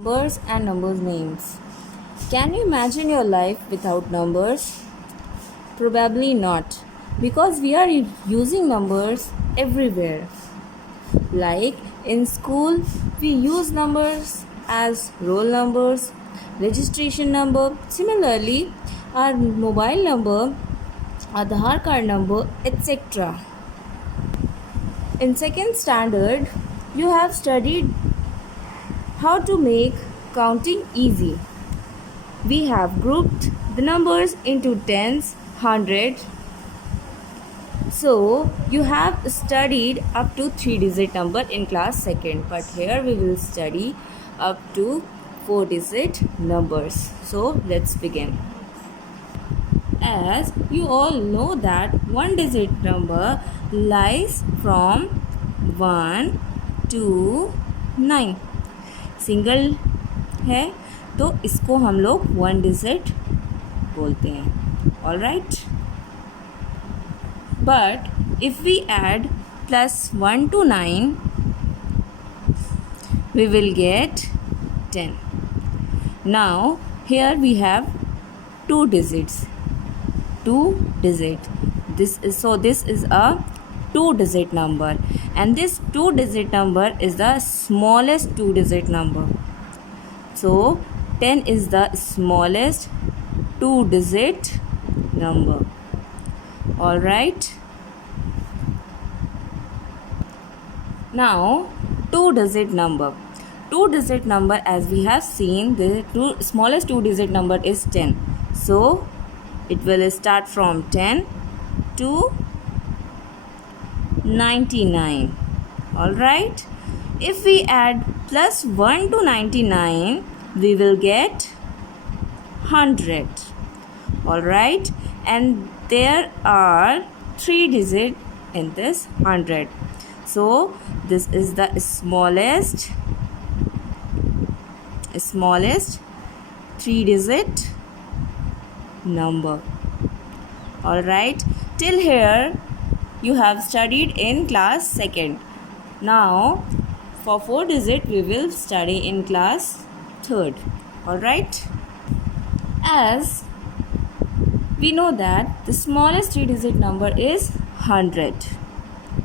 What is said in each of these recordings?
Numbers and numbers names. Can you imagine your life without numbers? Probably not, because we are using numbers everywhere. Like in school, we use numbers as roll numbers, registration number. Similarly, our mobile number, Aadhaar card number, etc. In second standard, you have studied how to make counting easy. We have grouped the numbers into tens, hundred. So you have studied up to 3-digit number in class second, but here we will study up to 4-digit numbers. So let's begin. As you all know that 1-digit number lies from 1 to 9. Single है तो इसको हम लोग 1 digit बोलते हैं. All right, but if we add +1 to 9 we will get 10. Now here we have 2 digits. This is a 2-digit number, and this 2-digit number is the smallest 2-digit number. So 10 is the smallest 2-digit number. All right. Now 2-digit number. 2-digit number, as we have seen, the smallest 2-digit number is 10. So it will start from 10 to 99. All right. If we add +1 to 99, we will get 100. All right. And there are 3 digits in this 100. So this is the smallest 3-digit number. All right. Till here you have studied in class second. Now for 4-digit we will study in class third. All right. As we know that the smallest 3-digit number is 100.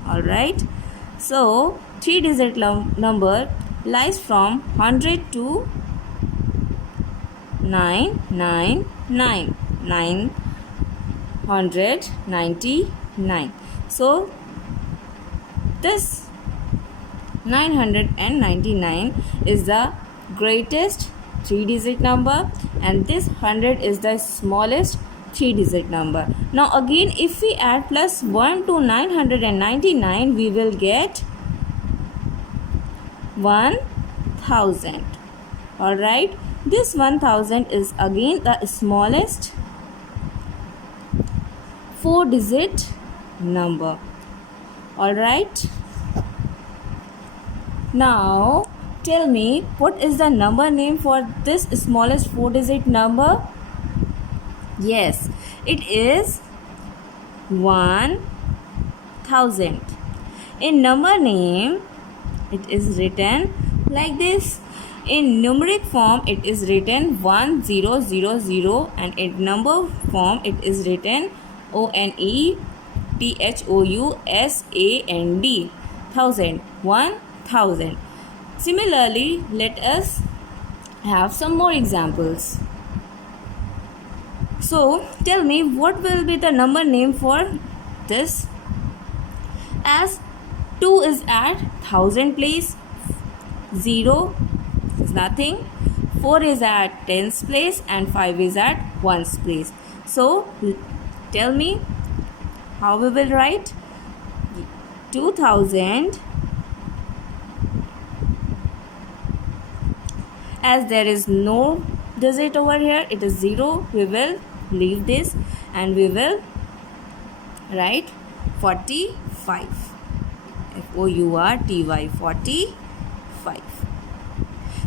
All right. So 3-digit number lies from 100 to 999. So this 999 is the greatest 3-digit number, and this 100 is the smallest 3-digit number. Now again, if we add +1 to 999, we will get 1000. All right. This 1000 is again the smallest 4-digit number. All right. Now tell me, what is the number name for this smallest 4-digit number? Yes, it is 1000. In number name, it is written like this. In numeric form, it is written 1000, and in number form, it is written ONETHOUSAND. 1000. Similarly, let us have some more examples. So tell me, what will be the number name for this? As 2 is at 1000 place, 0 is nothing, 4 is at tens place, and 5 is at ones place. So tell me how we will write 2000. As there is no digit over here, it is 0, we will leave this and we will write 45. FOURTY, 45.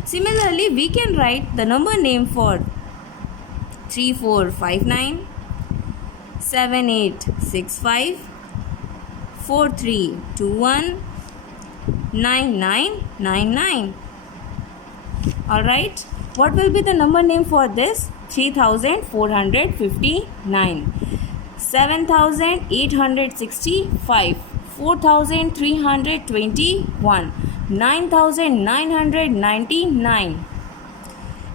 Similarly, we can write the number name for 3459, 7865, 4321, 9999. Alright, what will be the number name for this? 3459, 7865, 4321, 9999.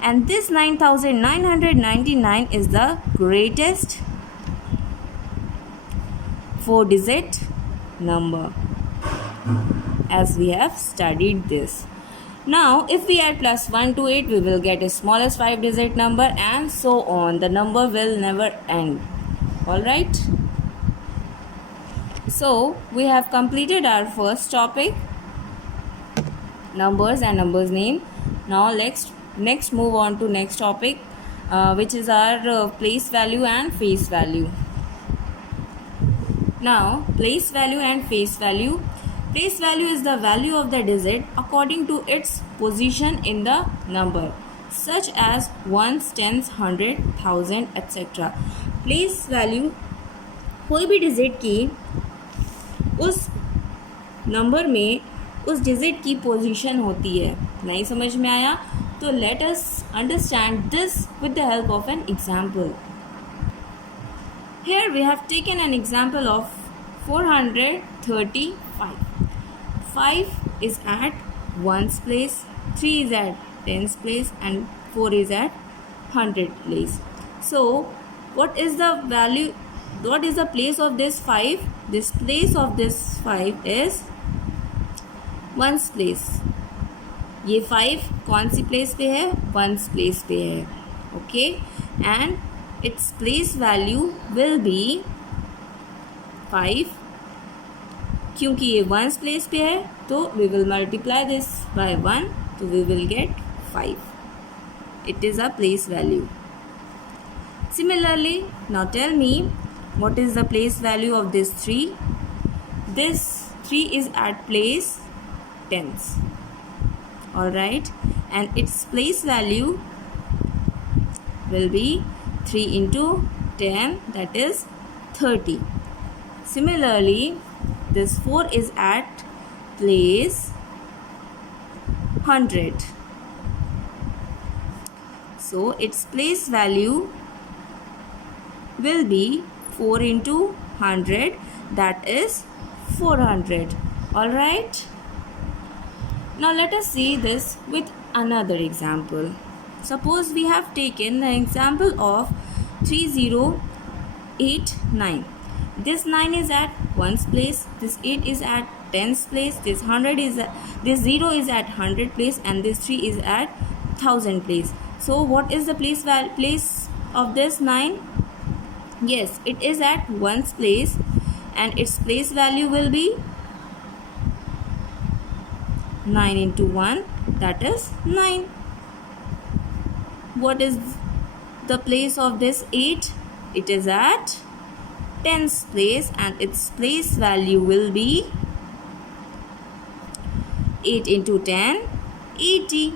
And this 9999 is the greatest 4-digit number, as we have studied this. Now, if we add +1 to it, we will get a smallest 5-digit number, and so on. The number will never end. Alright? So, we have completed our first topic, numbers and numbers name. Now, let's move on to next topic, which is our place value and face value. Now, place value and face value. Place value is the value of the digit according to its position in the number, such as ones, tens, 100, 1000, etc. Place value कोई भी digit की उस number में उस digit की position होती है. नहीं समझ में आया? तो let us understand this with the help of an example. Here we have taken an example of 435. 5 is at 1's place, 3 is at 10's place, and 4 is at 100 place. So, what is the value? What is the place of this 5? This place of this 5 is 1's place. ये 5 कौन सी place पे है? 1's place पे है. Okay, and its place value will be 5. क्योंकि ये 1's place पे है, तो we will multiply this by 1, तो we will get 5. It is a place value. Similarly, now tell me, what is the place value of this 3? This 3 is at place tens. Alright, and its place value will be 3 into 10, that is 30. Similarly, this 4 is at place 100. So, its place value will be 4 into 100, that is 400. Alright. Now, let us see this with another example. Suppose we have taken the example of 3089. This 9 is at 1's place, this 8 is at 10's place, this 0 is at 100 place, and this 3 is at 1000 place. So, what is the place of this 9? Yes, it is at 1's place, and its place value will be 9 into 1, that is 9. What is the place of this 8? It is at 10's place, and its place value will be 8 into 10, 80.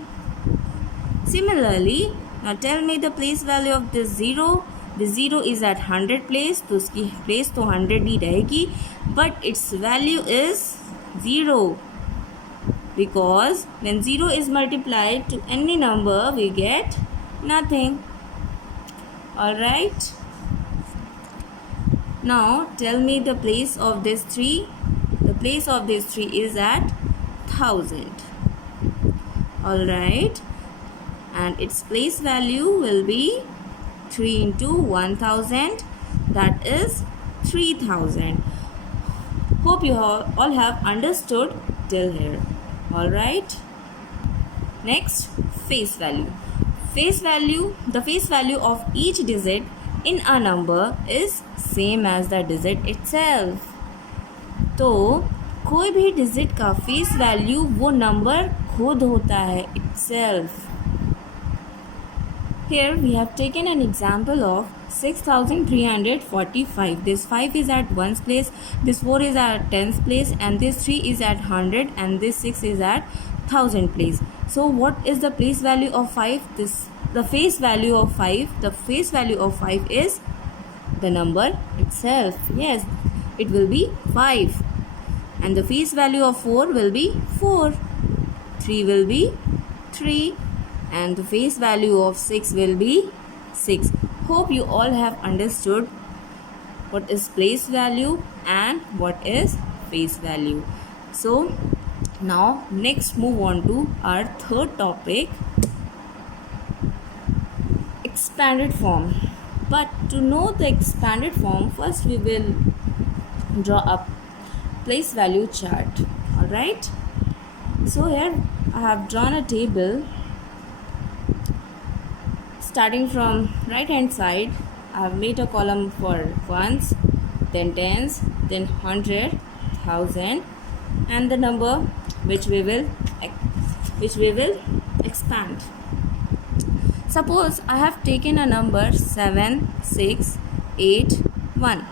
Similarly, now tell me the place value of this 0. The 0 is at 100 place, तो उसकी place तो 100 ही रहेगी, but its value is 0, because when 0 is multiplied to any number, we get nothing. Alright. Now, tell me the place of this 3. The place of this 3 is at 1000. Alright. And its place value will be 3 into 1000, that is 3000. Hope you all have understood till here. Alright. Next, face value. Face value, the face value of each digit in a number is same as the digit itself. तो कोई भी digit का face value वो number खुद होता है itself. Here we have taken an example of 6345. This 5 is at 1's place, this 4 is at 10's place, and this 3 is at 100, and this 6 is at 1000 place. So what is the place value of 5? The face value of 5. The face value of 5 is the number itself. Yes, it will be 5. And the face value of 4 will be 4. 3 will be 3. and the face value of 6 will be 6. Hope you all have understood what is place value and what is face value. So now next move on to our third topic, expanded form. But to know the expanded form, first we will draw a place value chart. Alright, so here I have drawn a table. Starting from right hand side, I have made a column for ones, then tens, then 100, 1000, and the number which we will expand. Suppose I have taken a number 7681.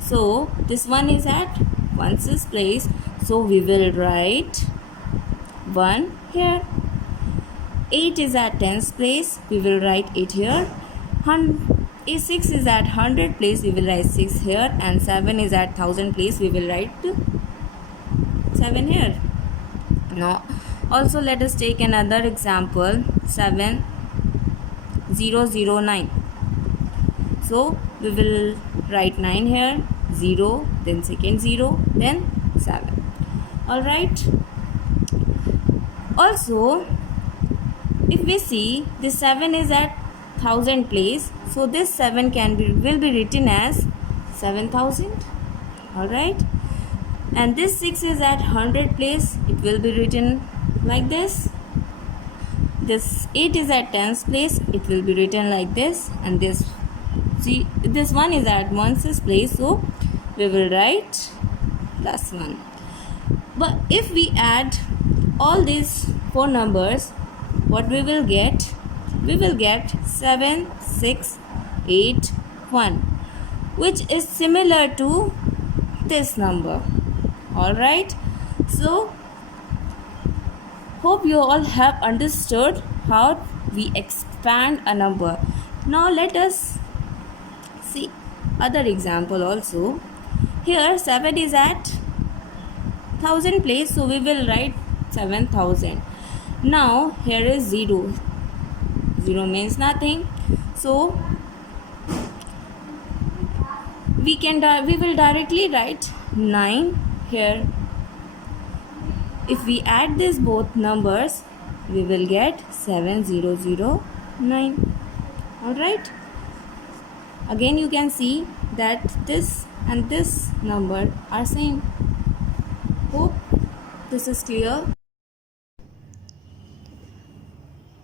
So this one is at ones place, so we will write 1 here. 8 is at tens place, we will write 8 here. 6 is at 100 place, we will write 6 here, and 7 is at 1000 place, we will write 7 here. Now also let us take another example, 7009. So we will write 9 here, 0, then second 0, then 7. Alright. Also, if we see this 7 is at 1000 place, so this 7 will be written as 7000. Alright. And this 6 is at 100 place, it will be written like this. This 8 is at tens place, it will be written like this. And this one is at ones place, so we will write +1. But if we add all these 4 numbers, what we will get? We will get 7681, which is similar to this number. Alright, so hope you all have understood how we expand a number. Now let us see other example also. Here 7 is at 1000 place, so we will write 7000. Now here is 0. 0 means nothing, so we will directly write 9 here. If we add these both numbers, we will get 7009. Alright. Again you can see that this and this number are same. Hope this is clear.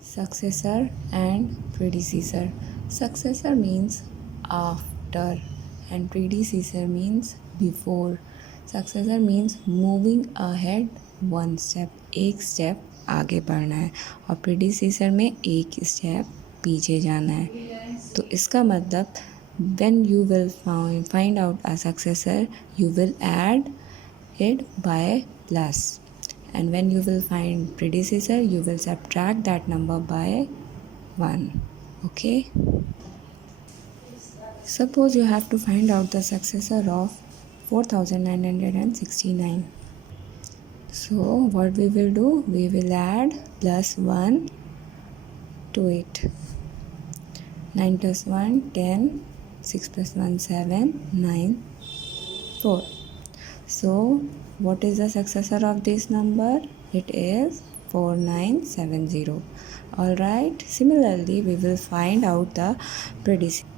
Successor and predecessor. Successor means after and predecessor means before. Successor means moving ahead one step, एक step आगे बढ़ना है, और predecessor में एक step पीछे जाना है. तो इसका मतलब when you will find out a successor, you will add it by plus, and when you will find predecessor, you will subtract that number by 1. Okay, suppose you have to find out the successor of 4969. So what we will do, we will add +1 to it. 9 plus 1 10, 6 plus 1 7, 9 4. So what is the successor of this number? It is 4970. Alright, similarly we will find out the predecessor.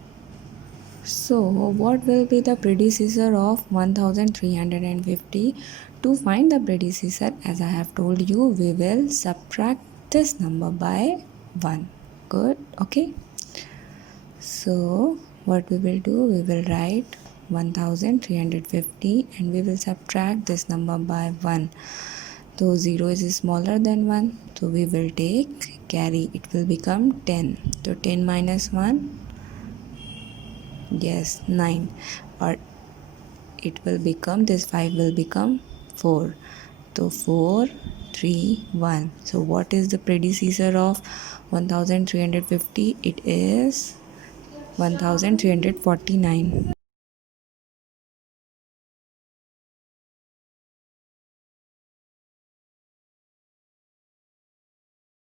So what will be the predecessor of 1350? To find the predecessor, as I have told you, we will subtract this number by 1. Good, okay. So what we will do, we will write 1350 and we will subtract this number by 1. So 0 is smaller than 1, so we will take carry, it will become 10. So 10 minus 1, yes, 9, or it will become, this 5 will become 4. So 4 3 1. So what is the predecessor of 1350? It is 1349.